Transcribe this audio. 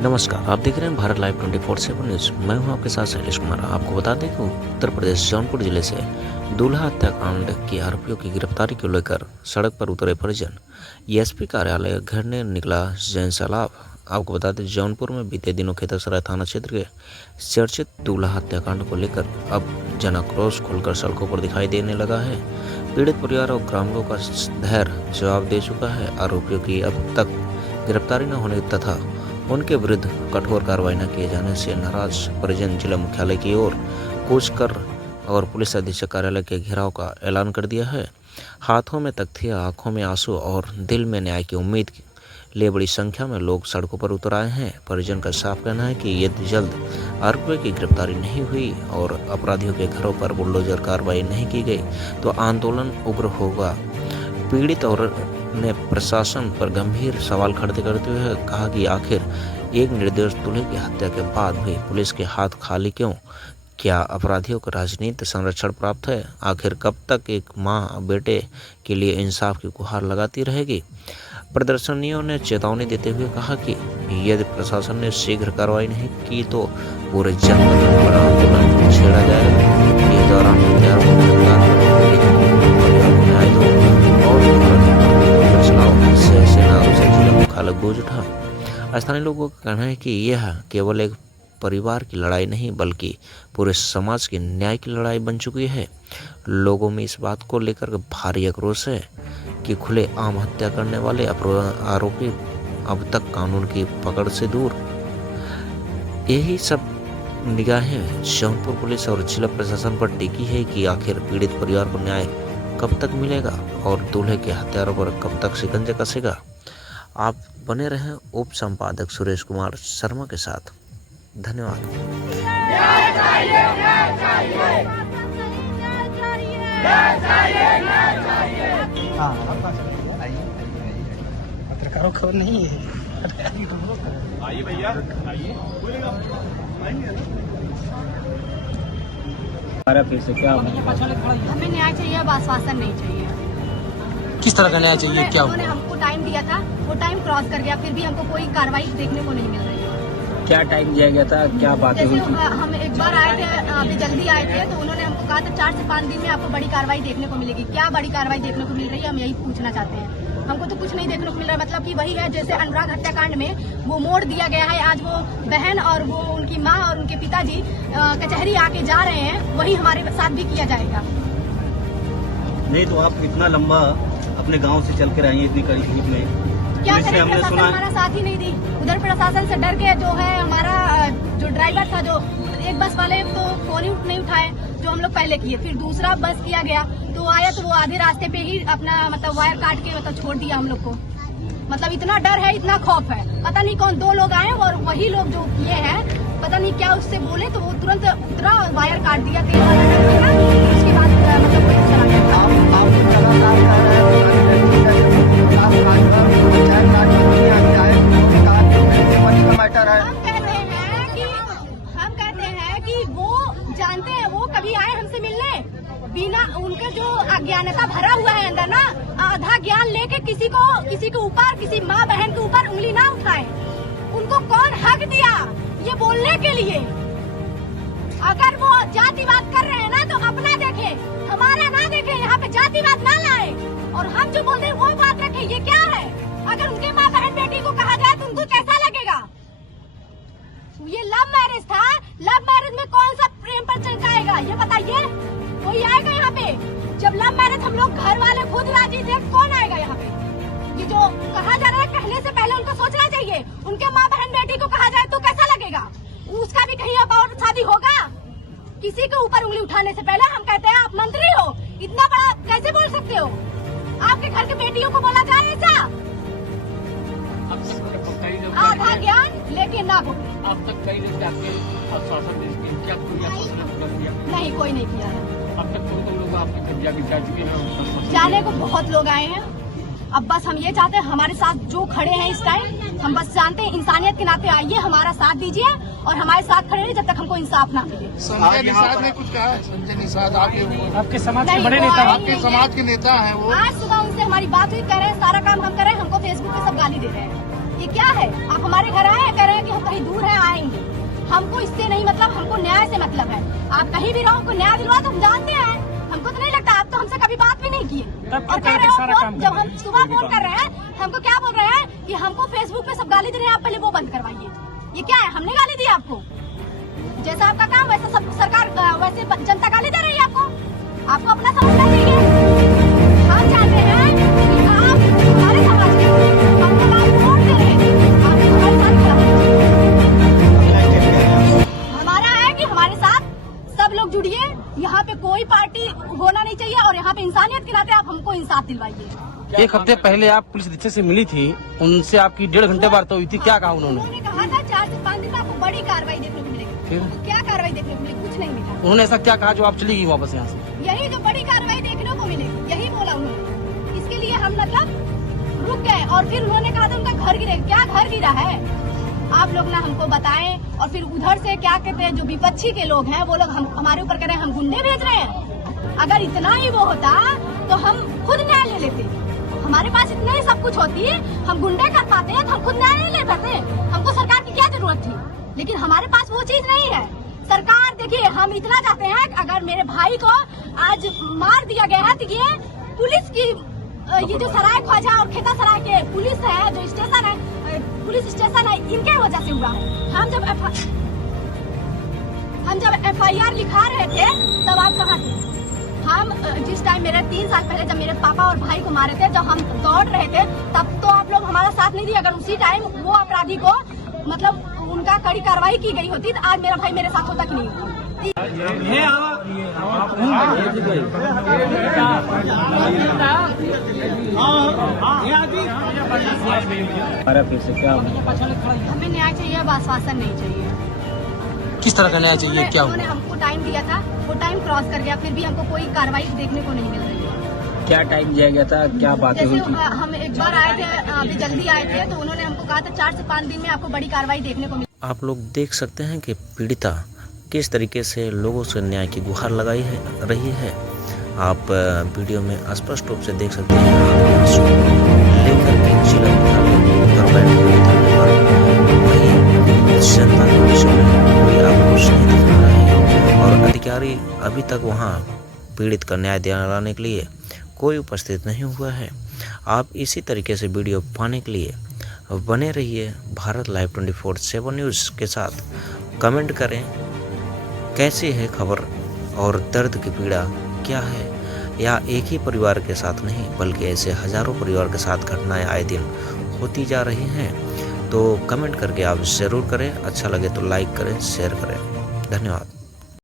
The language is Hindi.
नमस्कार, आप देख रहे हैं भारत लाइव 24/7 न्यूज। मैं हूं आपके साथ शैलेश कुमार। आपको बता दें कि उत्तर प्रदेश जौनपुर जिले से दूल्हा हत्याकांड के आरोपियों की गिरफ्तारी को लेकर सड़क पर उतरे परिजन। एसपी कार्यालय घेरने निकला जैन सैलाब। आपको बता दें, जौनपुर में बीते दिनों खेतसराय थाना क्षेत्र के चर्चित दूल्हा हत्याकांड को लेकर अब जनाक्रोश खुलकर सड़कों पर दिखाई देने लगा है। पीड़ित परिवार और ग्रामीणों का धैर्य जवाब दे चुका है। आरोपियों की अब तक गिरफ्तारी न होने तथा उनके विरुद्ध कठोर कार्रवाई न किए जाने से नाराज परिजन जिला मुख्यालय की ओर कूच कर और पुलिस अधीक्षक कार्यालय के घेराव का ऐलान कर दिया है। हाथों में तख्तियां, आंखों में आंसू और दिल में न्याय की उम्मीद लिए बड़ी संख्या में लोग सड़कों पर उतर आए हैं। परिजन का साफ कहना है कि यदि जल्द आरोपियों की गिरफ्तारी नहीं हुई और अपराधियों के घरों पर बुलडोजर कार्रवाई नहीं की गई तो आंदोलन उग्र होगा। पीड़ित और ने प्रशासन पर गंभीर सवाल खड़े करते हुए कहा कि आखिर एक निर्दोष दूल्हे की हत्या के बाद भी पुलिस के हाथ खाली क्यों? क्या अपराधियों को राजनीतिक संरक्षण प्राप्त है? आखिर कब तक एक मां बेटे के लिए इंसाफ की गुहार लगाती रहेगी? प्रदर्शनियों ने चेतावनी देते हुए कहा कि यदि प्रशासन ने शीघ्र कार्रवाई नहीं की तो पूरे जनपद में बड़ा आंदोलन छेड़ा जाएगा। इस दौरान हत्यारों को गिरफ्तार न्याय दो और मुख्यालय गूंज उठा। स्थानीय लोगों का कहना है कि यह केवल एक परिवार की लड़ाई नहीं बल्कि पूरे समाज के न्याय की लड़ाई बन चुकी है। लोगों में इस बात को लेकर भारी आक्रोश है कि खुले आम हत्या करने वाले आरोपी अब तक कानून की पकड़ से दूर। यही सब निगाहें जौनपुर पुलिस और जिला प्रशासन पर टिकी है कि आखिर पीड़ित परिवार को न्याय कब तक मिलेगा और दूल्हे के हत्यारों पर कब तक शिकंजा कसेगा। आप बने रहें उप संपादक सुरेश कुमार शर्मा के साथ। धन्यवाद। पत्रकारों खबर नहीं है। आइए भैया, आइए। फिर से क्या हमें न्याय चाहिए, अब आश्वासन नहीं चाहिए। किस तरह का न्याय चाहिए? क्या उन्होंने हमको टाइम दिया था, वो टाइम क्रॉस कर गया, फिर भी हमको कोई कार्रवाई देखने को नहीं मिल रही है। क्या टाइम दिया गया था? क्या बातें हुई थी? हम एक बार आए थे, अभी जल्दी आए थे, तो उन्होंने हमको कहा था 4 से 5 दिन में आपको बड़ी कार्रवाई देखने को मिलेगी। क्या बड़ी कार्रवाई देखने को मिल रही है, हम यही पूछना चाहते हैं। हमको तो कुछ नहीं देखने को मिल रहा है। मतलब कि वही है जैसे अनुराग हत्याकांड में वो मोड़ दिया गया है। आज वो बहन और वो उनकी माँ और उनके पिताजी कचहरी आके जा रहे हैं, वही हमारे साथ भी किया जाएगा। नहीं तो आप इतना लंबा अपने गांव से चल कर आई इतनी कड़ी धूप में, क्या करें, प्रशासन हमारा साथ ही नहीं दी। उधर प्रशासन से डर के जो है हमारा जो ड्राइवर था, जो एक बस वाले तो फोन ही नहीं उठाए जो हम लोग पहले किए। फिर दूसरा बस किया गया तो आया तो वो आधे रास्ते पे ही अपना मतलब वायर काट के मतलब छोड़ दिया हम लोग को। मतलब इतना डर है, इतना खौफ है। पता नहीं कौन 2 लोग आए और वही लोग जो किए हैं, पता नहीं क्या उससे बोले तो वो तुरंत उतरा और वायर काट दिया। उसके बाद मतलब वो चला गया। हम कहते हैं कि वो जानते हैं, वो कभी आए हमसे मिलने बिना उनका जो अज्ञानता भरा हुआ है अंदर ना, आधा ज्ञान लेके किसी के ऊपर, किसी माँ बहन के ऊपर उंगली ना उठाए। उनको कौन हक दिया ये बोलने के लिए? अगर वो जातिवाद कर रहे हैं ना तो अपना देखे, हमारा ना देखे। यहाँ पे जातिवाद ना लाए और हम जो बोलते हैं वो बात रखे। ये क्या है? अगर उनके माँ बहन बेटी को कहा जाए तो उनको कैसा लगेगा? ये लव मैरिज था। लव मैरिज में कौन सा प्रेम पर चमकाएगा ये बताइए? कोई आएगा यहाँ पे? जब लव मैरिज हम लोग घर वाले खुद राजी थे, कौन आएगा यहाँ पे? ये जो कहा जा रहा है कहने से पहले उनको सोचना चाहिए। उनके माँ बहन बेटी को कहा जाए तो कैसा लगेगा? उसका भी कहीं अब और शादी होगा? किसी के ऊपर उंगली उठाने से पहले हम कहते हैं आप मंत्री हो, इतना बड़ा कैसे बोल सकते हो? आपके घर के बेटियों को बोला जाए ऐसा? आधा ज्ञान लेके ना बोले। अब तक कई लोग आपके आश्वासन क्या नहीं, कोई नहीं किया है। अब तक कौन लोग आपके कब्जा भी जा चुके हैं? जाने को बहुत लोग आए हैं। अब बस हम ये चाहते हैं हमारे साथ जो खड़े हैं इस टाइम, हम बस जानते हैं इंसानियत के नाते आइए, हमारा साथ दीजिए और हमारे साथ खड़े रहिए जब तक हमको इंसाफ ना मिले। संजय निषाद ने कुछ कहा? संजय निषाद आपके समाज के बड़े नेता, आपके समाज के नेता हैं वो। आज सुबह उनसे हमारी बात हुई, कह रहे हैं सारा काम हम कर रहे हैं, हमको फेसबुक पे सब गाली दे रहे हैं। ये क्या है? आप हमारे घर आए कह रहे हैं कि हम कहीं न्याय से मतलब है। आप कहीं भी रहो, को न्याय दिलवा तो हम जानते हैं। हमको तो नहीं लगता, आप तो हमसे कभी बात भी नहीं किए और कह रहे हो जब हम सुबह फोन कर रहे हैं हमको क्या बोल रहे हैं कि हमको फेसबुक पे सब गाली दे रहे हैं, आप पहले वो बंद करवाइए। ये क्या है? हमने गाली दी आपको? जैसा आपका काम वैसा सब सरकार वैसे जनता गाली दे रही है आपको। आपको अपना समझना चाहिए। हम चाहते हैं कि आप हमारे समाज के हमको आप वोट दे रहे हैं, आप हमारे साथ खड़ा होइए। हमारा है कि हमारे साथ सब लोग जुड़िए। यहाँ पे कोई पार्टी होना नहीं चाहिए और यहाँ पे इंसानियत के नाते आप हमको इंसाफ दिलवाइए। एक हफ्ते पहले आप पुलिस अधीक्षक से मिली थी, उनसे आपकी 1.5 घंटे वार्ता हुई थी, क्या कहा उन्होंने? उन्होंने कहा था 4 से 5 दिन में आपको बड़ी कार्रवाई देखने को मिलेगी। फिर? क्या कार्रवाई देखने को मिलेगी? कुछ नहीं मिला। उन्होंने ऐसा क्या कहा जो आप चली गई वापस यहाँ से? यही जो बड़ी कार्रवाई देखने को मिलेगी, यही बोला उन्होंने। इसके लिए हम मतलब रुक गए और फिर उन्होंने कहा था उनका घर गिरे। क्या घर गिरा है? आप लोग ना हमको बताएं। और फिर उधर से क्या कहते हैं, जो विपक्षी के लोग हैं वो लोग हमारे ऊपर कह रहे हैं हम गुंडे भेज रहे हैं। अगर इतना ही वो होता तो हम खुद न्याय ले लेते। हमारे पास इतना ही सब कुछ होती है, हम गुंडे कर पाते हैं तो हम खुद न्याय नहीं ले पाते। हमको सरकार की क्या जरूरत थी? लेकिन हमारे पास वो चीज नहीं है। सरकार देखिए, हम इतना चाहते हैं कि अगर मेरे भाई को आज मार दिया गया है तो ये पुलिस की ये जो सराय ख्वाजा और खेता सराय के पुलिस है, जो स्टेशन है, पुलिस स्टेशन है, इनके वजह से हुआ है। हम जब FIR लिखा रहे थे तब आप कहाँ थे? हम जिस टाइम मेरे 3 साल पहले जब मेरे पापा और भाई को मारे थे, जब हम दौड़ रहे थे तब तो आप लोग हमारा साथ नहीं दिए। अगर उसी टाइम वो अपराधी को मतलब उनका कड़ी कार्रवाई की गई होती तो आज मेरा भाई मेरे साथ होता कि नहीं होता? फिर से क्या हमें न्याय चाहिए, अब आश्वासन नहीं चाहिए। किस तरह का न्याय चाहिए? क्या उन्होंने हमको टाइम दिया था, वो टाइम क्रॉस कर गया, फिर भी हमको कोई कार्रवाई देखने को नहीं मिल रही है। क्या टाइम दिया गया था, क्या बातें हुई जैसे थी? हम एक बार आए थे, अभी जल्दी आए थे, तो उन्होंने हमको कहा था 4 से 5 दिन में आपको बड़ी कार्रवाई देखने को मिल। आप लोग देख सकते हैं कि पीड़िता किस तरीके से लोगों से न्याय की गुहार लगाई रही है। आप वीडियो में स्पष्ट रूप से देख सकते हैं लेकर के जिला मुख्यालय पर बैठे हुए धरने पर वही जनता के विषय में कोई आक्रोश नहीं दिख रहा है और अधिकारी अभी तक वहां पीड़ित का न्याय दिलाने के लिए कोई उपस्थित नहीं हुआ है। आप इसी तरीके से वीडियो पाने के लिए बने रहिए भारत लाइव 24/7 न्यूज़ के साथ। कमेंट करें कैसी है खबर और दर्द की पीड़ा क्या है, या एक ही परिवार के साथ नहीं बल्कि ऐसे हजारों परिवार के साथ घटनाएं आए दिन होती जा रही हैं। तो कमेंट करके आप ज़रूर करें। अच्छा लगे तो लाइक करें, शेयर करें। धन्यवाद।